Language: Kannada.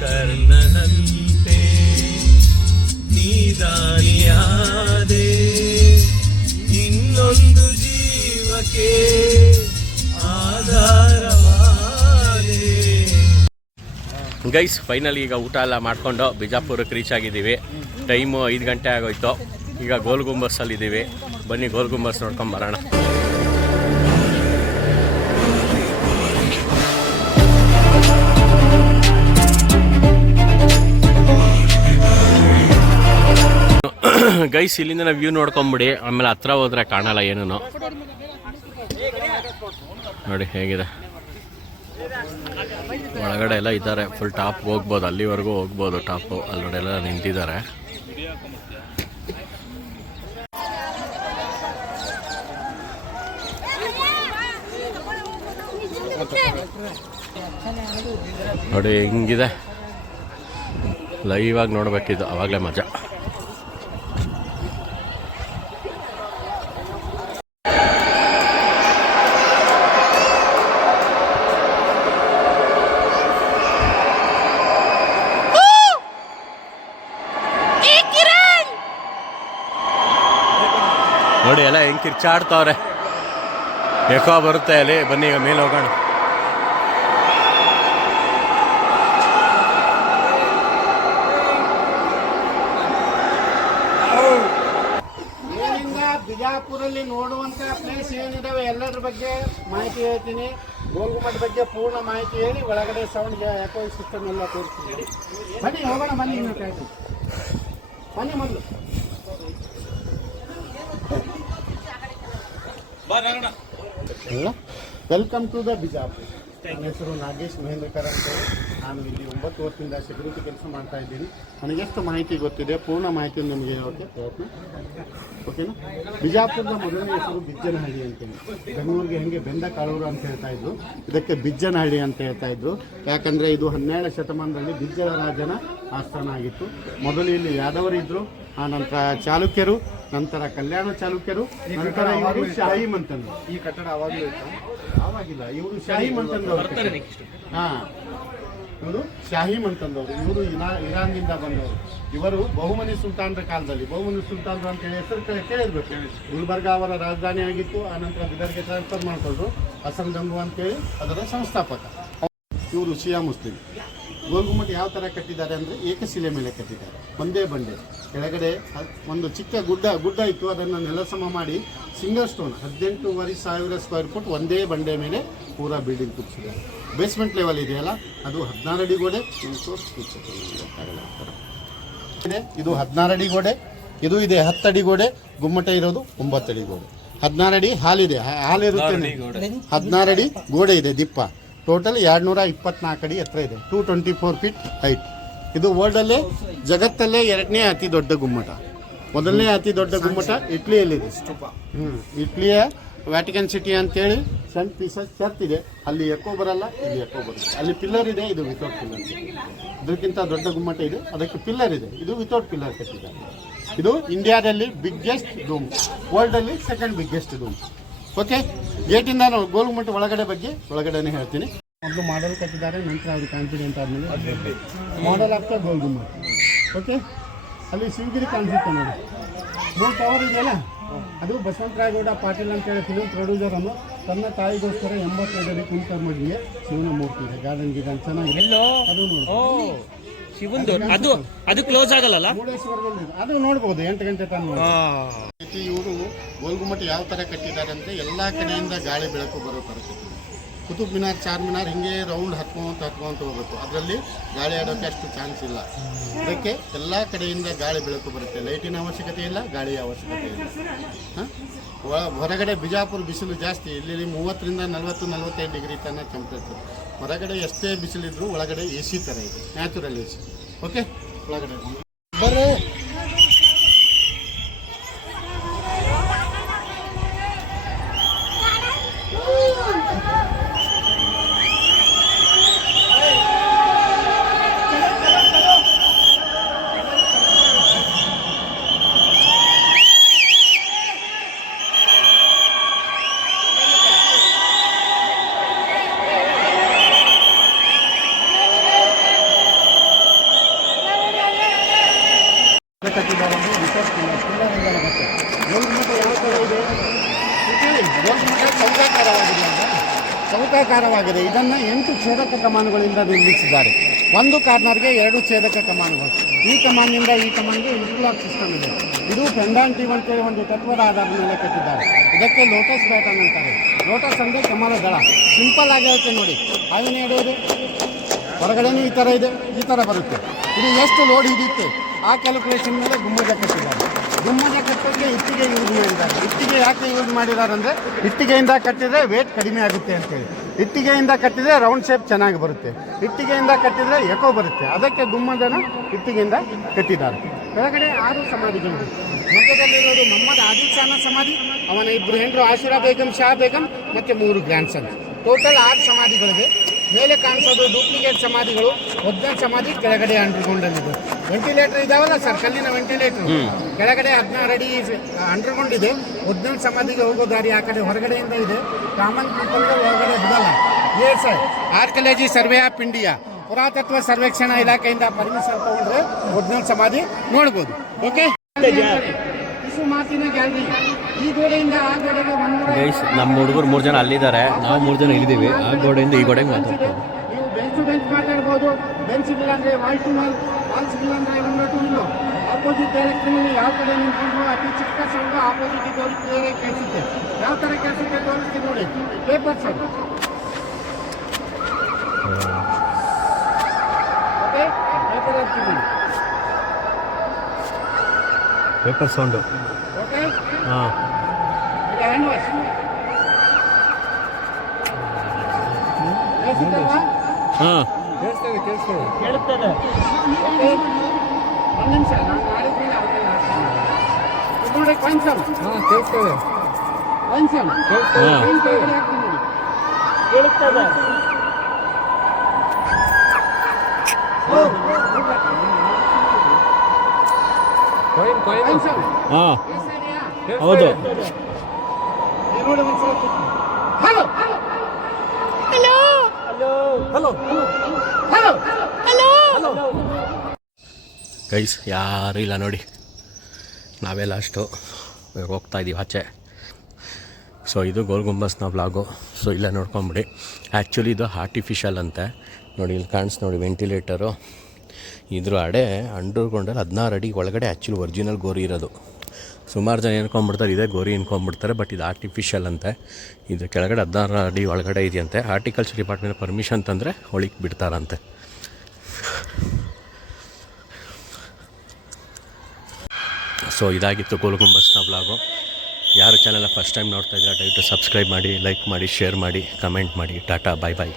ಕರ್ಣನಂತೆ ನೀದಾನಿಯಾದೆ ಇನ್ನೊಂದು ಜೀವಕ್ಕೆ ಆಧಾರವಾದೆ. ಗೈಸ್ ಫೈನಲ್ ಈಗ ಊಟ ಎಲ್ಲ ಮಾಡಿಕೊಂಡು ಬಿಜಾಪುರಕ್ಕೆ ರೀಚ್ ಆಗಿದ್ದೀವಿ. ಟೈಮು 5 ಗಂಟೆ ಆಗೋಯ್ತು. ಈಗ ಗೋಲ್ ಗುಂಬಸ್ಸಲ್ಲಿದ್ದೀವಿ. ಬನ್ನಿ ಗೋಲ್ ಗುಂಬಸ್ ನೋಡ್ಕೊಂಡು ಬರೋಣ. ಗೈಸ್ ಇಲ್ಲಿಂದ ನಾವು ವ್ಯೂ ನೋಡ್ಕೊಂಬಿಡಿ, ಆಮೇಲೆ ಹತ್ರ ಹೋದ್ರೆ ಕಾಣಲ್ಲ ಏನೂ. ನೋಡಿ ಹೇಗಿದೆ, ಒಳಗಡೆ ಎಲ್ಲ ಇದ್ದಾರೆ. ಫುಲ್ ಟಾಪ್ ಹೋಗ್ಬೋದು, ಅಲ್ಲಿವರೆಗೂ ಹೋಗ್ಬೋದು ಟಾಪು. ಅಲ್ಲಿ ನೋಡಿ ಎಲ್ಲ ನಿಂತಿದ್ದಾರೆ. ನೋಡಿ ಹಿಂಗಿದೆ, ಲೈವ್ ಆಗಿ ನೋಡ್ಬೇಕಿದ್ದು, ಅವಾಗಲೇ ಮಜಾ. ನೋಡಿ ಎಲ್ಲ ಹೆಂಗೆ ಕಿರ್ಚಾಡ್ತಾವ್ರೆ, ಎಕೋ ಬರುತ್ತೆ ಅಲ್ಲಿ. ಬನ್ನಿ ಈಗ ಮೇಲೆ ಹೋಗೋಣ. ಬಿಜಾಪುರಲ್ಲಿ ನೋಡುವಂತ ಪ್ಲೇಸ್ ಏನಿದಾವೆ ಎಲ್ಲದ್ರ ಬಗ್ಗೆ ಮಾಹಿತಿ ಹೇಳ್ತೀನಿ. ಗೋಲ್ ಗುಮ್ಮಟ್ ಬಗ್ಗೆ ಪೂರ್ಣ ಮಾಹಿತಿ ಹೇಳಿ ಒಳಗಡೆ ಸೌಂಡ್ ಎಕೋ ಸಿಸ್ಟಮ್ ಎಲ್ಲ ತೋರಿಸ್ತೀನಿ. ಬನ್ನಿ ಹೋಗೋಣ, ಬನ್ನಿ ಬನ್ನಿ ಮೊದಲು. Welcome to the Bijapur. ನನ್ನ ಹೆಸರು ನಾಗೇಶ್ ಮಹೇಂದ್ರಕರ್ ಅಂತೇಳಿ. ನಾನು ಇಲ್ಲಿ 9 ವರ್ಷದಿಂದ ಸೆಕ್ಯೂರಿಟಿ ಕೆಲಸ ಮಾಡ್ತಾ ಇದ್ದೀನಿ. ನನಗೆಷ್ಟು ಮಾಹಿತಿ ಗೊತ್ತಿದೆ ಪೂರ್ಣ ಮಾಹಿತಿಯನ್ನು ನಿಮಗೆ ಹೇಳೋಕ್ಕೆ ಪ್ರಯತ್ನ. ಓಕೆನಾ? ಬಿಜಾಪುರದ ಮೊದಲನೇ ಹೆಸರು ಬಿಜ್ಜನಹಳ್ಳಿ ಅಂತೇಳಿ. ಬೆಂಗಳೂರಿಗೆ ಹೆಂಗೆ ಬೆಂದ ಕಾಳೂರು ಅಂತ ಹೇಳ್ತಾ ಇದ್ರು, ಇದಕ್ಕೆ ಬಿಜ್ಜನಹಳ್ಳಿ ಅಂತ ಹೇಳ್ತಾ ಇದ್ರು. ಯಾಕಂದರೆ ಇದು 12ನೇ ಶತಮಾನದಲ್ಲಿ ಬಿಜ್ಜಳ ರಾಜನ ಆಸ್ಥಾನ ಆಗಿತ್ತು. ಮೊದಲು ಇಲ್ಲಿ ಯಾದವರಿದ್ದರು, ಆ ನಂತರ ಚಾಲುಕ್ಯರು, ನಂತರ ಕಲ್ಯಾಣ ಚಾಲುಕ್ಯರು, ನಂತರ ಇವರು ಶಾಹಿ ಮಂತಂದ್ರು. ಈ ಕಟ್ಟಡ ಆವಾಗಲೂ ಇತ್ತು, ಆವಾಗಿಲ್ಲ. ಇವರು ಶಾಹಿ ಮಂತಂದವರು. ಹಾಂ, ಇವರು ಶಾಹಿ ಮಂತಂದವರು. ಇವರು ಇರಾನ್ನಿಂದ ಬಂದವರು. ಇವರು ಬಹುಮನಿ ಸುಲ್ತಾನರ ಕಾಲದಲ್ಲಿ, ಬಹುಮನಿ ಸುಲ್ತಾನರು ಅಂತ ಹೇಳಿ ಹೆಸರು ಕೇಳಿರ್ಬೇಕು. ಗುಲ್ಬರ್ಗ ಅವರ ರಾಜಧಾನಿ ಆಗಿತ್ತು. ಆನಂತರ ಬಿದರ್ಗೆ ಟ್ರಾನ್ಸ್ಫರ್ ಮಾಡಿಕೊಂಡ್ರು. ಹಸನ್ ಗಂಗು ಅಂತೇಳಿ ಅದರ ಸಂಸ್ಥಾಪಕ. ಇವರು ಶಿಯಾ ಮುಸ್ಲಿಂ. ಗೋಲ್ ಗುಮ್ಮಟ್ ಯಾವ ಥರ ಕಟ್ಟಿದ್ದಾರೆ ಅಂದರೆ ಏಕಶಿಲೆ ಮೇಲೆ ಕಟ್ಟಿದ್ದಾರೆ, ಒಂದೇ ಬಂಡೆ. ಕೆಳಗಡೆ ಒಂದು ಚಿಕ್ಕ ಗುಡ್ಡ ಇತ್ತು, ಅದನ್ನು ನೆಲಸಮ ಮಾಡಿ ಸಿಂಗಲ್ ಸ್ಟೋನ್ 18,500 ಸ್ಕ್ವೇರ್ ಫುಟ್ ಒಂದೇ ಬಂಡೆ ಮೇಲೆ ಪೂರಾ ಬಿಲ್ಡಿಂಗ್ ಕೂರಿಸಿದ್ದಾರೆ. ಬೇಸ್ಮೆಂಟ್ ಲೆವೆಲ್ ಇದೆಯಲ್ಲ, ಅದು 16 ಅಡಿ ಗೋಡೆ. ಇದು 16 ಅಡಿ ಗೋಡೆ, ಇದು ಇದೆ 10 ಅಡಿ ಗೋಡೆ. ಗುಮ್ಮಟ ಇರೋದು 9 ಅಡಿ ಗೋಡೆ. 16 ಅಡಿ ಹಾಲಿದೆ, ಹಾಲಿರುತ್ತೆ. 16 ಅಡಿ ಗೋಡೆ ಇದೆ ದಿಪ್ಪ. ಟೋಟಲ್ 224 ಅಡಿ ಎತ್ತರ ಇದೆ. 224 ಫೀಟ್ ಹೈಟ್. ಇದು ವರ್ಲ್ಡಲ್ಲೇ, ಜಗತ್ತಲ್ಲೇ 2ನೇ ಅತಿ ದೊಡ್ಡ ಗುಮ್ಮಟ. ಮೊದಲನೇ ಅತಿ ದೊಡ್ಡ ಗುಮ್ಮಟ ಇಟ್ಲಿಯಲ್ಲಿದೆ. ಇಟ್ಲಿಯ ವ್ಯಾಟಿಕನ್ ಸಿಟಿ ಅಂತೇಳಿ ಸೆಂಟ್ ಪೀಸಸ್ ಚರ್ಚ್ ಇದೆ. ಅಲ್ಲಿ ಎಕೋ ಬರಲ್ಲ, ಇಲ್ಲಿ ಎಕೋ ಬರುತ್ತೆ. ಅಲ್ಲಿ ಪಿಲ್ಲರ್ ಇದೆ, ಇದು ವಿತೌಟ್ ಪಿಲ್ಲರ್. ಇದಕ್ಕಿಂತ ದೊಡ್ಡ ಗುಮ್ಮಟ ಇದೆ, ಅದಕ್ಕೆ ಪಿಲ್ಲರ್ ಇದೆ. ಇದು ವಿತೌಟ್ ಪಿಲ್ಲರ್ ಕಟ್ಟಿದ್ದಾರೆ. ಇದು ಇಂಡಿಯಾದಲ್ಲಿ ಬಿಗ್ಗೆಸ್ಟ್ ಡೂಮ್, ವರ್ಲ್ಡಲ್ಲಿ 2nd ಬಿಗ್ಗೆಸ್ಟ್ ಡೂಮ್. ಓಕೆ, ಗೇಟಿಂದ ನಾವು ಗೋಲ್ ಗುಮ್ಮಟ ಒಳಗಡೆ ಬಗ್ಗೆ ಒಳಗಡೆನೇ ಹೇಳ್ತೀನಿ. ಮೊದಲು ಮಾಡಲ್ ಕಟ್ಟಿದ್ದಾರೆ, ನಂತರ ಅವ್ರಿಗೆ ಕಾನ್ಫಿಡೆಂಟ್ ಆದಮೇಲೆ ಮಾಡಲ್ ಆಗ್ತಾ ಗೋಲ್ ಗುಮ್ಮಟ. ಓಕೆ, ಅಲ್ಲಿ ಶಿವಗಿರಿ ಕಾಣಿಸುತ್ತೆ ನೋಡಿ. 3 ಟವರ್ ಇದೆಯಲ್ಲ, ಅದು ಬಸವಂತರಾಯಗೌಡ ಪಾಟೀಲ್ ಅಂತೇಳಿ ಫಿಲ್ಮ್ ಪ್ರೊಡ್ಯೂಸರ್ ಅನ್ನು ತನ್ನ ತಾಯಿಗೋಸ್ಕರ 85 ಅಡಿ ಕುಂತ ಮಡಿಗೆ ಶಿವನ ಮೂರ್ತಿ ಇದೆ. ಗಾರ್ಡನ್ ಚೆನ್ನಾಗಿದೆ. ಅದು ನೋಡಿ, ಅದು ಕ್ಲೋಸ್ ಆಗಲ್ಲ. ಮುರುಡೇಶ್ವರದಲ್ಲಿ ಅದು ನೋಡ್ಬೋದು. 8 ಗಂಟೆ ತನಕ. ಇವರು ಗೋಲ್ ಗುಮ್ಮಟ ಯಾವ ಥರ ಕಟ್ಟಿದ್ದಾರೆ ಅಂದರೆ ಎಲ್ಲ ಕಡೆಯಿಂದ ಗಾಳಿ ಬೆಳಕು ಬರೋ ಥರ ಕಟ್ಟಿದ್ದಾರೆ. ಕುತುಬ್ ಮಿನಾರ್, ಚಾರ್ ಮಿನಾರ್ ಹಿಂಗೆ ರೌಂಡ್ ಹತ್ಕೊಂತ ಹೋಗಬೇಕು. ಅದರಲ್ಲಿ ಗಾಳಿ ಆಡೋಕ್ಕೆ ಅಷ್ಟು ಚಾನ್ಸ್ ಇಲ್ಲ. ಇದಕ್ಕೆ ಎಲ್ಲ ಕಡೆಯಿಂದ ಗಾಳಿ ಬೆಳಕು ಬರುತ್ತೆ. ಲೈಟಿನ ಅವಶ್ಯಕತೆ ಇಲ್ಲ, ಗಾಳಿಯ ಅವಶ್ಯಕತೆ ಇಲ್ಲ. ಹೊರಗಡೆ ಬಿಜಾಪುರ ಬಿಸಿಲು ಜಾಸ್ತಿ. ಇಲ್ಲಿ 30ರಿಂದ 40-45 ಡಿಗ್ರಿ ತನಕ ಟೆಂಪ್ರೇಚರ್. ಹೊರಗಡೆ ಎಷ್ಟೇ ಬಿಸಿಲಿದ್ರು ಒಳಗಡೆ AC ಥರ ಇದೆ, ನ್ಯಾಚುರಲ್ AC. ಓಕೆ, ಒಳಗಡೆ ಬರ್ರಿ. ಚೌಕಾಕಾರವಾಗಿದೆ. ಇದನ್ನು 8 ಛೇದಕ ಕಮಾನುಗಳಿಂದ ನಿರ್ಮಿಸಿದ್ದಾರೆ. ಒಂದು ಕಾರ್ನರ್ಗೆ 2 ಛೇದಕ ಕಮಾನುಗಳು. ಈ ಕಮಾನಿನಿಂದ ಈ ಕಮಾನ್ಗೆ ಇಂಟರ್ಲಾಕ್ ಸಿಸ್ಟಮ್ ಇದೆ. ಇದು ಪೆಂಡಾಂಟಿವ್ ಅಂತೇಳಿ ಒಂದು ತತ್ವದ ಆಧಾರದ ಮೇಲೆ ಕಟ್ಟಿದ್ದಾರೆ. ಇದಕ್ಕೆ ಲೋಟಸ್ ಪ್ಯಾಟರ್ನ್ ಅಂತಾರೆ. ಲೋಟಸ್ ಅಂದರೆ ಕಮಲ ದಳ. ಸಿಂಪಲ್ ಆಗಿ ಹೇಳ್ತೇನೆ ನೋಡಿ, ಹಾವಿನ ಎಡೆ ಇದೆ, ಹೊರಗಡೆನೂ ಈ ಥರ ಇದೆ, ಈ ಥರ ಬರುತ್ತೆ. ಇದು ಎಷ್ಟು ಲೋಡ್ ಹಿಡಿಯುತ್ತೆ ಆ ಕ್ಯಾಲ್ಕುಲೇಷನ್ ಮೇಲೆ ಗುಮ್ಮಜ ಕಟ್ಟಿದ್ದಾರೆ. ಗುಮ್ಮಜ ಕಟ್ಟೋಕ್ಕೆ ಇಟ್ಟಿಗೆ ಯೂಸ್ ಮಾಡಿದ್ದಾರೆ. ಇಟ್ಟಿಗೆ ಯಾಕೆ ಯೂಸ್ ಮಾಡಿದ್ದಾರೆ ಅಂದರೆ ಇಟ್ಟಿಗೆಯಿಂದ ಕಟ್ಟಿದರೆ ವೇಟ್ ಕಡಿಮೆ ಆಗುತ್ತೆ ಅಂತೇಳಿ. ಇಟ್ಟಿಗೆಯಿಂದ ಕಟ್ಟಿದರೆ ರೌಂಡ್ ಶೇಪ್ ಚೆನ್ನಾಗಿ ಬರುತ್ತೆ. ಇಟ್ಟಿಗೆಯಿಂದ ಕಟ್ಟಿದರೆ ಎಕೋ ಬರುತ್ತೆ. ಅದಕ್ಕೆ ಗುಮ್ಮಜನ ಇಟ್ಟಿಗೆಯಿಂದ ಕಟ್ಟಿದ್ದಾರೆ. ಕೆಳಗಡೆ 6 ಸಮಾಧಿಗಳಿವೆ. ಮಧ್ಯದಲ್ಲಿರೋದು ಮೊಹಮ್ಮದ್ ಆದಿಲ್ ಶಾನ ಸಮಾಧಿ, ಅವನ 2 ಹೆಂಡರು ಆಶಿರಾ ಬೇಗಂ, ಶಾ ಬೇಗಂ ಮತ್ತು 3 ಗ್ರ್ಯಾಂಡ್ ಸನ್. ಟೋಟಲ್ 6 ಸಮಾಧಿಗಳಿವೆ. ಮೇಲೆ ಕಾಣಿಸೋದು ಡೂಪ್ಲಿಕೇಟ್ ಸಮಾಧಿಗಳು. ಒರಿಜಿನಲ್ ಸಮಾಧಿ ಕೆಳಗಡೆ ಅಂಡರ್ಗ್ರೌಂಡಲ್ಲಿದೆ. ವೆಂಟಿಲೇಟರ್ ಇದಾವಲ್ಲ ಸರ್, ಕಲ್ಲಿನ ವೆಂಟಿಲೇಟರ್ ಕೆಳಗಡೆ 16 ಅಡಿ ಅಂಡರ್ಗ್ರೌಂಡ್ ಇದೆ. ಒರಿಜಿನಲ್ ಸಮಾಧಿಗೆ ಹೋಗೋ ದಾರಿ ಆ ಕಡೆ ಹೊರಗಡೆಯಿಂದ ಇದೆ. ಕಾಮನ್ ಪೀಪಲ್ಗೆ ಹೊರಗಡೆ ಬಿಡಲ್ಲ. Sir, archaeology survey of India, ಪುರಾತತ್ವ ಸರ್ವೇಕ್ಷಣಾ ಇಲಾಖೆಯಿಂದ ಪರ್ಮಿಷನ್ ತಗೊಂಡ್ರೆ ಒರಿಜಿನಲ್ ಸಮಾಧಿ ನೋಡ್ಬೋದು. ಓಕೆ, ಮಾತಿನ ಗ್ಯಾಲರಿ. ಈ ಗೋಡೆಯಿಂದ ಆ ಗೋಡೆಗೆ ಗೈಸ್, ನಮ್ಮ ಹುಡುಗರು 3 ಜನ ಅಲ್ಲಿದ್ದಾರೆ, ನಾವು 3 ಜನ ಇಲ್ಲಿದ್ದೀವಿ. ಆ ಗೋಡೆಯಿಂದ ಈ ಗೋಡೆಗೆ ಮಾತಾಡ್ತೀವಿ. ನೀವು ಬೆಂಚ್ ಟು ಬೆಂಚ್ ಮಾತಾಡ್ಬೋದು. ಬೆಂಚ್ ಇಲ್ಲ ಅಂದರೆ ವಾಲ್ ಟು ವಾಲ್, ವಾಲ್ಸ್ ಇಲ್ಲ ಅಂದರೆ ವಿಂಡೋ ಟು ವಿಂಡೋ. ಆಪೋಸಿಟ್ ಡೈರೆಕ್ಷನಲ್ಲಿ ಯಾವ ಕಡೆ ನಿಂತ್ಕೊಂಡ್ರು ಅತಿ ಚಿಕ್ಕ ಸೌಂಡು ಆಪೋಸಿಟ್ ಇದ್ದವ್ರಿಗೆ ಕ್ಲಿಯರಾಗಿ ಕೇಳಿಸುತ್ತೆ. ಯಾವ ಥರ ಕೇಳಿಸುತ್ತೆ ತೋರಿಸ್ತೀನಿ ನೋಡಿ. Paper sound. ಓಕೆ, ಪೇಪರ್ ಹಾಕ್ತೀನಿ. Paper sound. ಓಕೆ, ಹಾಂ, ಈಗ ಹ್ಯಾಂಡ್ ವಾಶ್. ಹಾಂ, ಕೇಳಿಸ್ತದೆ. ಕೇಳುತ್ತದೆ. ಓಕೆ, ಒಂದು ನಿಮಿಷ, ನಾನು ಮಾಡಿದ್ಮೇಲೆ ಅವೆಲ್ಲ ನೋಡಿ. ಕೊಂಚಮ್ ಕೇಳಿಸ್ತದೆ. ಕೊಂಚಮ್ ಕೇಳಿಸ್ತದೆ. ಕೇಳುತ್ತದೆ. ಹಾಂ, ಹೌದು. ನೋಡಿ ಒಂದ್ಸಲ. Hello hello hello hello hello hello. Guys, ಯಾರು ಇಲ್ಲ ನೋಡಿ, ನಾವೇ ಲಾಸ್ಟು ಹೋಗ್ತಾ ಇದ್ದೀವಿ ಆಚೆ. ಸೊ ಇದು ಗೋಲ್ ಗುಂಬಸ್ನ ವ್ಲಾಗು. ಸೊ ಇಲ್ಲೇ ನೋಡ್ಕೊಂಬಿಡಿ. ಆ್ಯಕ್ಚುಲಿ ಇದು ಆರ್ಟಿಫಿಷಿಯಲ್ ಅಂತೆ. ನೋಡಿ ಇಲ್ಲಿ ನೋಡಿ ವೆಂಟಿಲೇಟರು. ಇದ್ರ ಅಡೆ ಅಂಡರ್ಗ್ರೌಂಡಲ್ಲಿ 16 ಅಡಿ ಒಳಗಡೆ ಆ್ಯಕ್ಚುಲಿ ಒರಿಜಿನಲ್ ಗೋರಿ ಇರೋದು. ಸುಮಾರು ಜನ ಏನ್ಕೊಂಡ್ಬಿಡ್ತಾರೆ ಇದೇ ಗೋರಿ ಅನ್ಕೊಂಡ್ಬಿಡ್ತಾರೆ, ಬಟ್ ಇದು ಆರ್ಟಿಫಿಷಿಯಲ್ ಅಂತೆ. ಇದು ಕೆಳಗಡೆ 16 ಅಡಿ ಒಳಗಡೆ ಇದೆಯಂತೆ. ಹಾರ್ಟಿಕಲ್ಚರ್ ಡಿಪಾರ್ಟ್ಮೆಂಟ್ ಪರ್ಮಿಷನ್ ತಂದರೆ ಒಳಗೆ ಬಿಡ್ತಾರಂತೆ. ಸೊ ಇದಾಗಿತ್ತು ಗೋಲ್ ಗುಂಬಸ್ನ ವ್ಲಾಗು. ಯಾರು ಚಾನಲ್ನ ಫಸ್ಟ್ ಟೈಮ್ ನೋಡ್ತಾ ಇದ್ದಾರೆ ದಯವಿಟ್ಟು ಸಬ್ಸ್ಕ್ರೈಬ್ ಮಾಡಿ, ಲೈಕ್ ಮಾಡಿ, ಶೇರ್ ಮಾಡಿ, ಕಮೆಂಟ್ ಮಾಡಿ. ಟಾಟಾ, ಬಾಯ್ ಬಾಯ್.